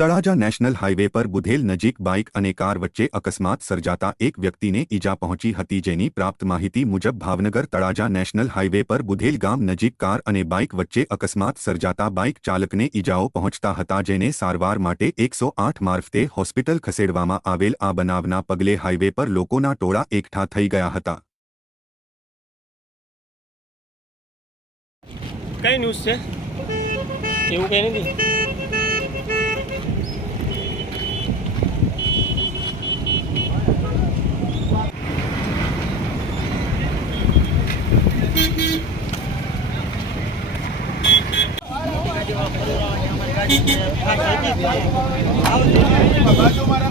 Talaja national highway પર બુધેલ નજીક bike અને કાર વચ્ચે અકસ્માત સર્જાતા એક વ્યક્તિને ઈજા પહોંચી હતી, જેની પ્રાપ્ત માહિતી મુજબ ભાવનગર તળાજા નેશનલ હાઈવે પર બુધેલ ગામ નજીક કાર અને બાઇક વચ્ચે અકસ્માત સર્જાતા બાઇક ચાલકને ઈજાઓ પહોંચતા હતા, જેને સારવાર માટે 108 મારફતે હોસ્પિટલ ખસેડવામાં આવેલ। આ બનાવના પગલે હાઈવે પર લોકોના ટોળા એકઠા થઈ ગયા હતા। કઈ ન્યૂઝ છે એવું કઈ નથી। બાજુ મારા